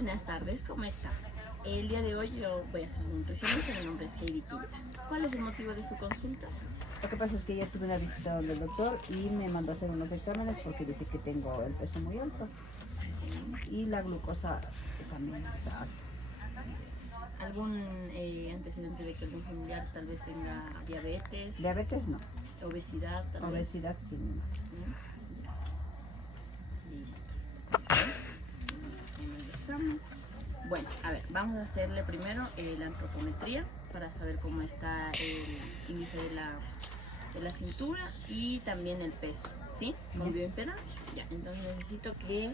Buenas tardes, ¿cómo está? El día de hoy yo voy a hacer un nutricionista, mi nombre es Heidi Quintas. ¿Cuál es el motivo de su consulta? Lo que pasa es que ya tuve una visita donde el doctor y me mandó a hacer unos exámenes porque dice que tengo el peso muy alto y la glucosa también está alta. ¿Algún antecedente de que algún familiar tal vez tenga diabetes? Diabetes no, Obesidad, tal vez. obesidad sí más. Sí. Listo. En el examen. Bueno, a ver, vamos a hacerle primero la antropometría para saber cómo está el índice de la cintura y también el peso, ¿sí? Con bioimpedancia. Ya, entonces necesito que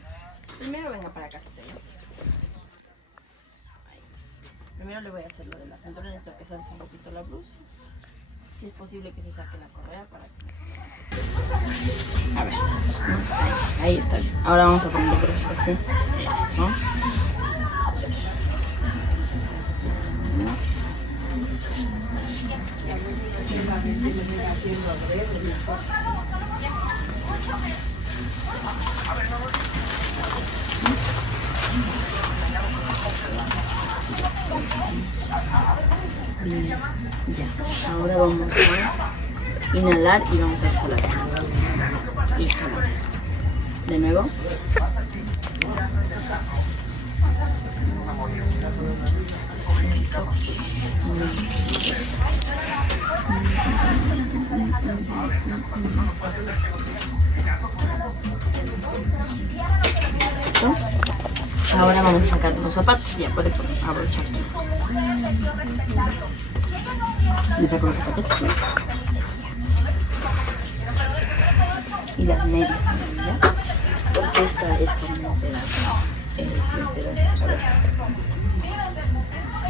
primero venga para acá, ¿sí? Ahí. Primero le voy a hacer lo de la cintura, necesito que se alce un poquito la blusa. Si es posible que se saque la correa para que... A ver, ahí está. Ahora vamos a ponerlo por ejemplo así. Eso. Bien, ya. Ahora vamos a inhalar y vamos a exhalar. Exhalar. De nuevo. Ahora vamos a sacar los zapatos. Ya puede abrocharse. Le saco los zapatos. Sí. Y las medias también, ¿ya? Porque esta es como una pedazo. A ver.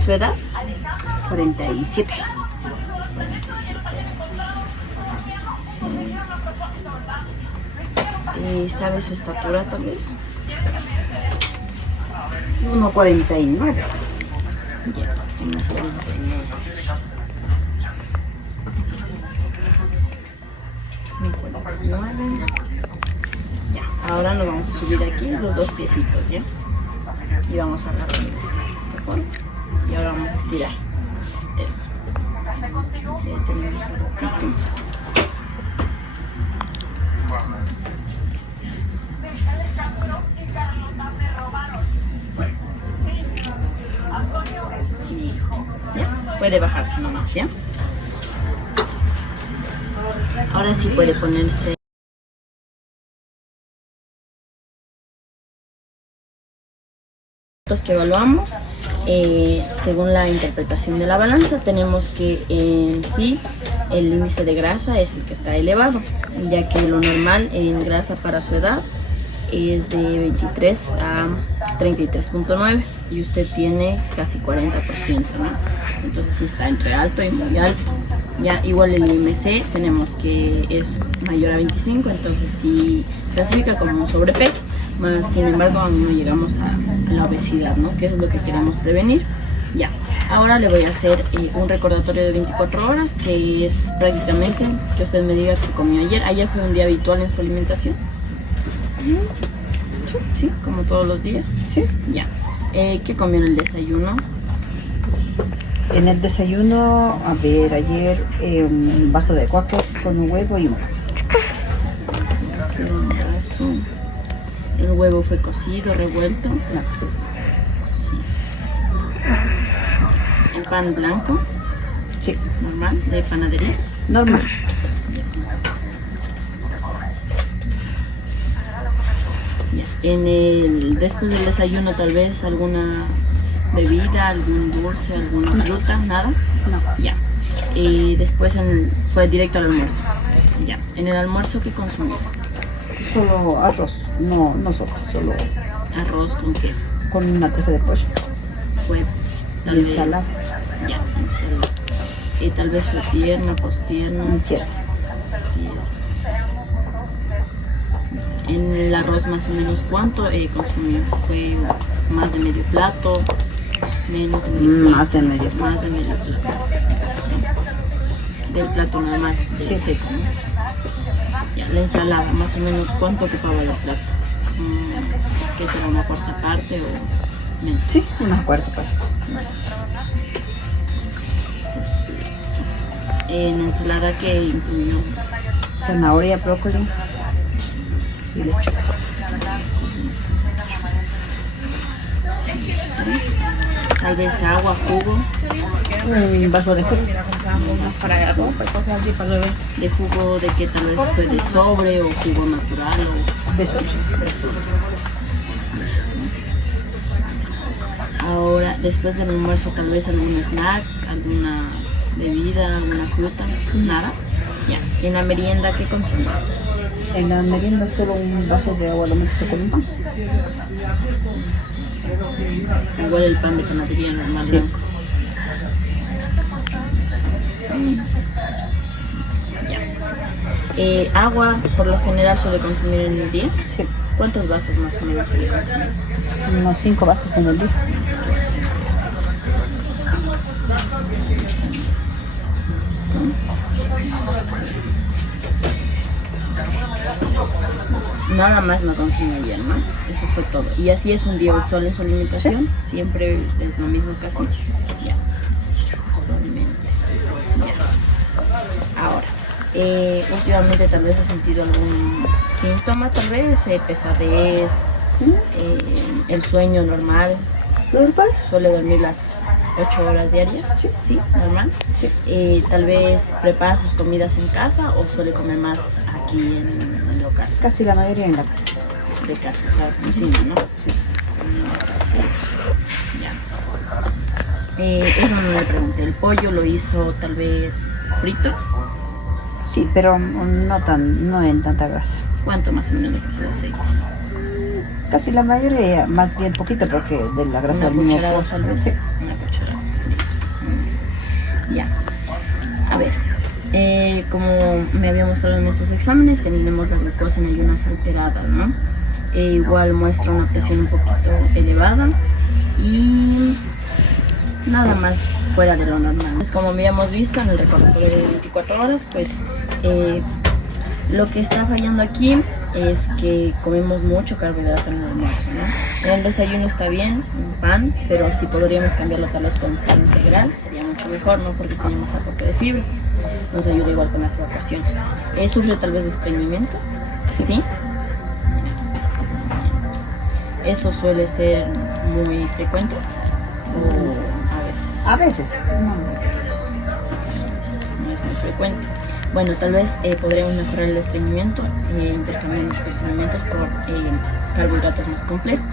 ¿Su edad? 47. ¿Sabe su estatura tal vez? 1,49. Ya, 1,49. Ya, ahora nos vamos a subir aquí los dos piecitos, ¿ya? Y vamos a agarrar este polo. Y ahora vamos a estirar. Eso. Tenemos un poquito. ¿Ya? Puede bajarse nomás, ¿ya? Ahora sí puede ponerse que evaluamos. Según la interpretación de la balanza, tenemos que en sí el índice de grasa es el que está elevado, ya que lo normal en grasa para su edad es de 23 a 33.9 y usted tiene casi 40%, ¿no? Entonces sí está entre alto y muy alto. Ya igual el IMC tenemos que es mayor a 25, entonces sí clasifica como un sobrepeso, más sin embargo aún no llegamos a la obesidad, ¿no? Que eso es lo que queremos prevenir. Ya, ahora le voy a hacer un recordatorio de 24 horas, que es prácticamente que usted me diga que comió ayer. Ayer fue un día habitual en su alimentación. Sí, como todos los días. Sí. Ya. ¿Qué comió en el desayuno? En el desayuno, a ver, ayer un vaso de cuaco con un huevo y un pan. Un vaso. El huevo fue cocido, revuelto. Una cosita. Sí. El pan blanco, Sí, normal, de panadería. normal. Ya. Después del desayuno tal vez alguna bebida, algún dulce, alguna fruta, nada. No. Ya. Después fue directo al almuerzo. Ya. En el almuerzo, ¿qué consumió? Solo arroz, no sopa, solo Arroz con qué? con una presa de pollo. Fue Y ensalada. Ya, ensalada. Tal vez fue pierna, postpierna. Quiero. En el arroz más o menos ¿cuánto consumió? ¿Fue más de medio plato? Menos de medio plato. Más de medio. Más de medio plato. Del plato normal, del seco, ¿no? Ya, la ensalada, más o menos ¿cuánto ocupaba el plato? ¿Qué será, una cuarta parte o Menos. Sí, una cuarta parte. En ensalada que incluye Zanahoria, brócoli y lechuga. tal vez agua, jugo, Un vaso de jugo. de jugo de que tal vez fue de sobre o jugo natural o Beso. ahora después del almuerzo tal vez algún snack, alguna bebida, alguna fruta, nada. Ya. En la merienda ¿qué consumo? En la merienda solo un vaso de agua, lo metes con un pan. Igual el pan de panadería normal Sí. blanco. Ya. Agua por lo general suele consumir en el día. Sí. ¿Cuántos vasos más o menos suele consumir? Unos 5 vasos en el día. Nada más no consume ayer, ¿no? Eso fue todo. Y así es un día usual en su alimentación. Siempre es lo mismo casi. Ya. Usualmente. Ya. Ahora, últimamente tal vez ha sentido algún síntoma, tal vez pesadez, el sueño normal. ¿Normal? Suele dormir las 8 horas diarias. Sí. Normal. Sí. Tal vez prepara sus comidas en casa o suele comer más aquí en el local. Casi la mayoría en la casa. De casa, o sea, cocina, ¿no? Sí. Ya. Eso no le pregunté. El pollo lo hizo tal vez frito. Sí, pero no en tanta grasa. ¿Cuánto más o menos le puso de aceite? Casi la mayoría, más bien poquito, porque de la grasa Una del mismo cucharada pollo. tal vez. Sí. Una cucharada. Listo. Ya. A ver. Como me había mostrado en esos exámenes, tenemos la glucosa en ayunas alterada, ¿no? Igual muestra una presión un poquito elevada y nada más fuera de lo normal. Pues como habíamos visto en el recordatorio de 24 horas, pues lo que está fallando aquí es que comemos mucho carbohidrato en el almuerzo, ¿no? En el desayuno está bien, un pan, pero si podríamos cambiarlo tal vez por un pan integral, sería mucho mejor, ¿no? Porque tiene más aporte de fibra, nos ayuda igual con las evacuaciones. ¿Sufre tal vez de estreñimiento? ¿Sí? ¿Eso suele ser muy frecuente? ¿O a veces? A veces. No. No es muy frecuente. Bueno, tal vez podríamos mejorar el estreñimiento intercambiando nuestros alimentos por carbohidratos más complejos,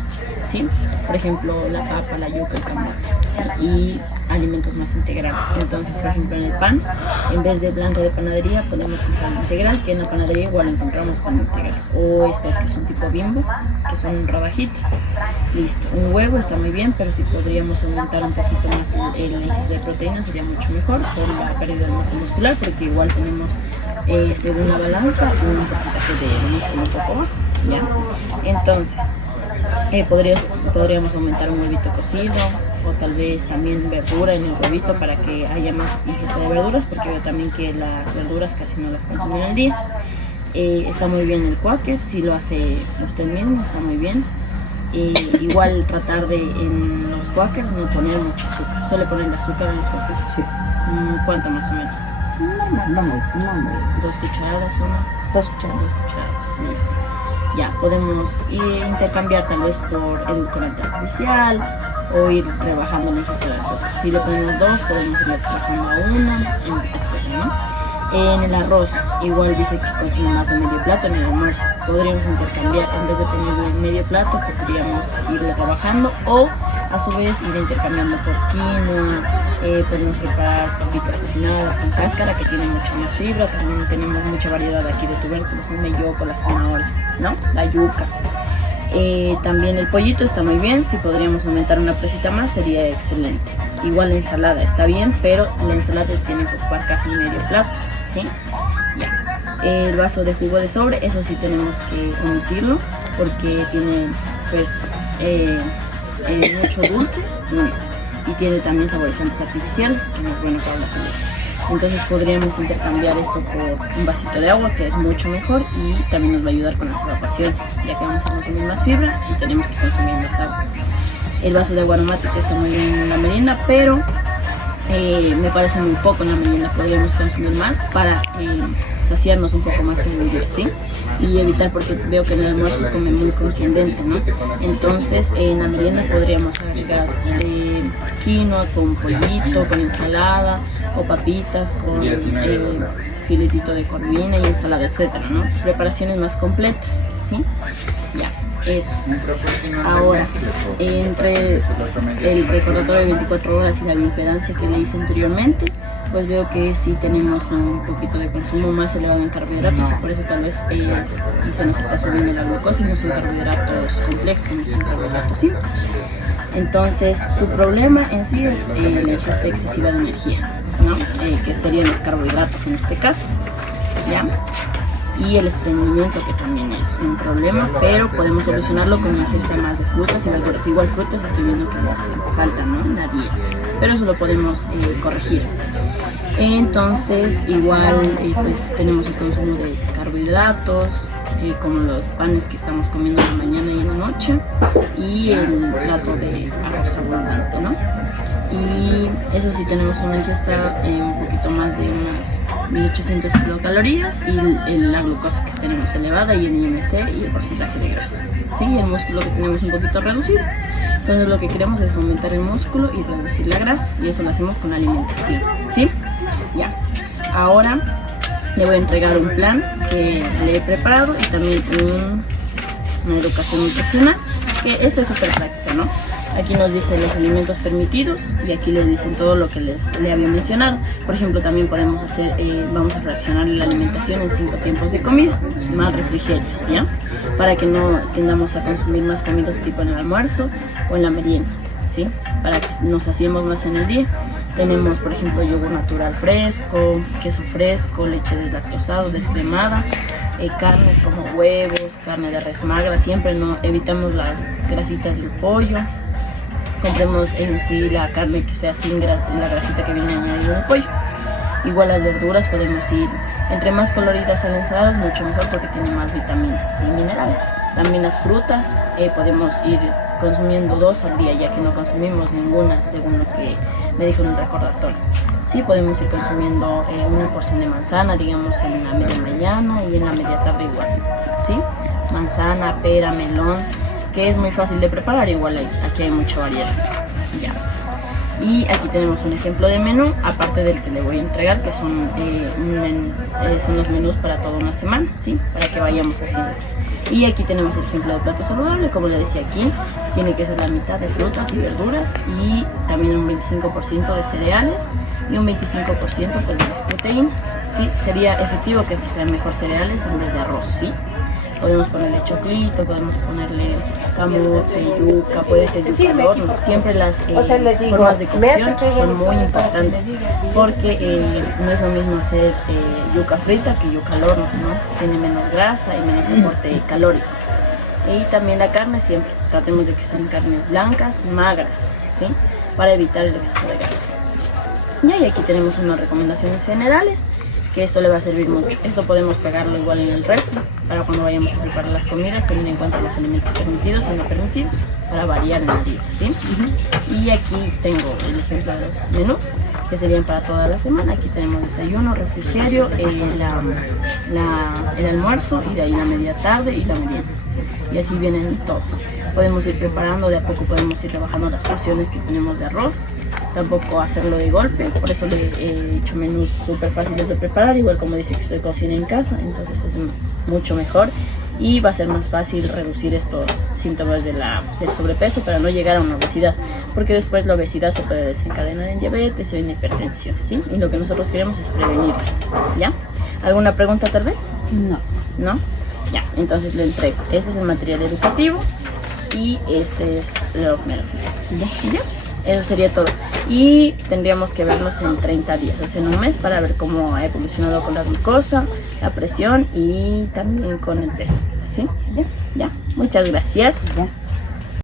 ¿sí? Por ejemplo, la papa, la yuca, el camote, ¿sí? Y alimentos más integrales. Entonces, por ejemplo, en el pan, en vez de blanco de panadería, podemos comprar integral, que en la panadería igual encontramos pan integral. O estos que son tipo Bimbo, que son rodajitas. Listo. Un huevo está muy bien, pero si podríamos aumentar un poquito más el índice de proteína sería mucho mejor por la pérdida de masa muscular, porque igual tenemos según la balanza un porcentaje de músculo un poco bajo, ¿ya? Entonces podríamos aumentar un huevito cocido o tal vez también verdura en el huevito para que haya más ingesta de verduras, porque veo también que las verduras casi no las consumen al día. Está muy bien el Quaker, si lo hace usted mismo está muy bien. Igual tratar de en los Quakers no poner mucho azúcar. ¿Suele poner el azúcar en los Quakers? Sí. ¿Cuánto más o menos? No muy. 2 cucharadas, una. 2 cucharadas. 2 cucharadas, listo. Ya, podemos intercambiar tal vez por edulcorante artificial o ir rebajando la ingesta de azúcar. Si le ponemos 2, podemos ir rebajando a 1, etc., ¿no? En el arroz, igual dice que consume más de medio plato en el almuerzo. Podríamos intercambiar, en vez de ponerle medio plato, podríamos irle trabajando o a su vez ir intercambiando por quinoa. Podemos preparar papitas cocinadas con cáscara que tiene mucha más fibra. También tenemos mucha variedad aquí de tubérculos, el melloco, la zanahoria, ¿no? La yuca. También el pollito está muy bien, si podríamos aumentar una presita más sería excelente. Igual la ensalada está bien, pero la ensalada tiene que ocupar casi medio plato, ¿sí? Ya. El vaso de jugo de sobre, eso sí tenemos que omitirlo porque tiene pues mucho dulce y tiene también saborizantes artificiales que no es bueno para la salud. Entonces podríamos intercambiar esto por un vasito de agua, que es mucho mejor y también nos va a ayudar con las evacuaciones, ya que vamos a consumir más fibra y tenemos que consumir más agua. el vaso de agua aromática está muy bien en la merienda, pero me parece muy poco en la merienda. Podríamos consumir más para saciarnos un poco más en el día, ¿sí? Y evitar, porque veo que en el almuerzo come muy contundente, ¿no? Entonces en la merienda podríamos agregar quinoa con pollito, con ensalada, o papitas con filetito de corvina y ensalada, etcétera, ¿no? Preparaciones más completas, ¿sí? Ya, eso. Ahora, entre el recordatorio de 24 horas y la bioimpedancia que le hice anteriormente, pues veo que sí tenemos un poquito de consumo más elevado en carbohidratos, y por eso tal vez se nos está subiendo la glucosa, y no son carbohidratos complejos, no son carbohidratos simples. Entonces, su problema en sí es la ingesta excesiva de energía, ¿no? Que serían los carbohidratos en este caso, ¿ya? Y el estreñimiento, que también es un problema, pero podemos solucionarlo con la ingesta más de frutas y verduras. Igual frutas estoy viendo que le hace falta, ¿no? En la dieta, pero eso lo podemos corregir. Entonces, igual pues tenemos el consumo de carbohidratos, como los panes que estamos comiendo en la mañana y en la noche, y el plato de arroz abundante, ¿no? Y eso sí, tenemos una ingesta un poquito más de unas 1800 kilocalorías, y la glucosa que tenemos elevada, y el IMC y el porcentaje de grasa, ¿sí? Y el músculo que tenemos un poquito reducido. Entonces lo que queremos es aumentar el músculo y reducir la grasa, y eso lo hacemos con la alimentación, ¿sí? Ya, ahora le voy a entregar un plan que le he preparado, y también una educación nutricional, que esta es súper práctica, ¿no? Aquí nos dicen los alimentos permitidos, y aquí les dicen todo lo que le había mencionado. Por ejemplo, también podemos hacer, vamos a fraccionar la alimentación en 5 tiempos de comida, más refrigerios, ¿ya? Para que no tendamos a consumir más comidas tipo en el almuerzo o en la merienda, ¿sí? Para que nos saciemos más en el día. Tenemos, por ejemplo, yogur natural fresco, queso fresco, leche deslactosada, descremada, carnes como huevos, carne de res magra. Siempre no evitamos las grasitas del pollo. Compremos en sí la carne que sea sin la grasita que viene añadida del pollo. Igual las verduras, podemos ir entre más coloridas en las ensaladas, mucho mejor, porque tiene más vitaminas y minerales. También las frutas, podemos ir consumiendo 2 al día, ya que no consumimos ninguna, según lo que me dijo en el recordatorio. Sí, podemos ir consumiendo una porción de manzana, digamos, en la media mañana, y en la media tarde igual, ¿sí? Manzana, pera, melón, que es muy fácil de preparar. Igual aquí hay mucha variedad, ya. Y aquí tenemos un ejemplo de menú, aparte del que le voy a entregar, que son, son los menús para toda una semana, ¿sí? Para que vayamos haciendo. Y aquí tenemos el ejemplo de plato saludable. Como le decía, aquí tiene que ser la mitad de frutas y verduras, y también un 25% de cereales y un 25% pues, de las proteínas, ¿sí? Sería efectivo que estos sean mejor cereales en vez de arroz, ¿sí? Podemos ponerle choclito, podemos ponerle camote, yuca, puede ser yuca al horno. Siempre las formas de cocción son muy importantes, porque no es lo mismo hacer yuca frita que yuca al horno, ¿no? Tiene menos grasa y menos aporte calórico. Y también la carne, siempre tratemos de que sean carnes blancas, magras, ¿sí? Para evitar el exceso de grasa. Y aquí tenemos unas recomendaciones generales, que esto le va a servir mucho. Esto podemos pegarlo igual en el refri, para cuando vayamos a preparar las comidas, tener en cuenta los alimentos permitidos y no permitidos, para variar en la dieta, ¿sí? Y aquí tengo el ejemplo de los menús, que serían para toda la semana. Aquí tenemos desayuno, refrigerio, el almuerzo, y de ahí la media tarde y la merienda. Y así vienen todos. Podemos ir preparando, de a poco podemos ir rebajando las porciones que tenemos de arroz. Tampoco hacerlo de golpe, por eso le he hecho menús súper fáciles de preparar. Igual, como dice que estoy cocina en casa, entonces es mucho mejor, y va a ser más fácil reducir estos síntomas del sobrepeso, para no llegar a una obesidad, porque después la obesidad se puede desencadenar en diabetes o en hipertensión, ¿sí? Y lo que nosotros queremos es prevenirla, ¿ya? ¿Alguna pregunta tal vez? No. ¿No? Ya, entonces le entrego. Este es el material educativo, y este es los menús. ¿Ya? Eso sería todo. Y tendríamos que vernos en 30 días, o sea, en un mes, para ver cómo ha evolucionado con la glucosa, la presión y también con el peso, ¿sí? Ya. Muchas gracias. Ya.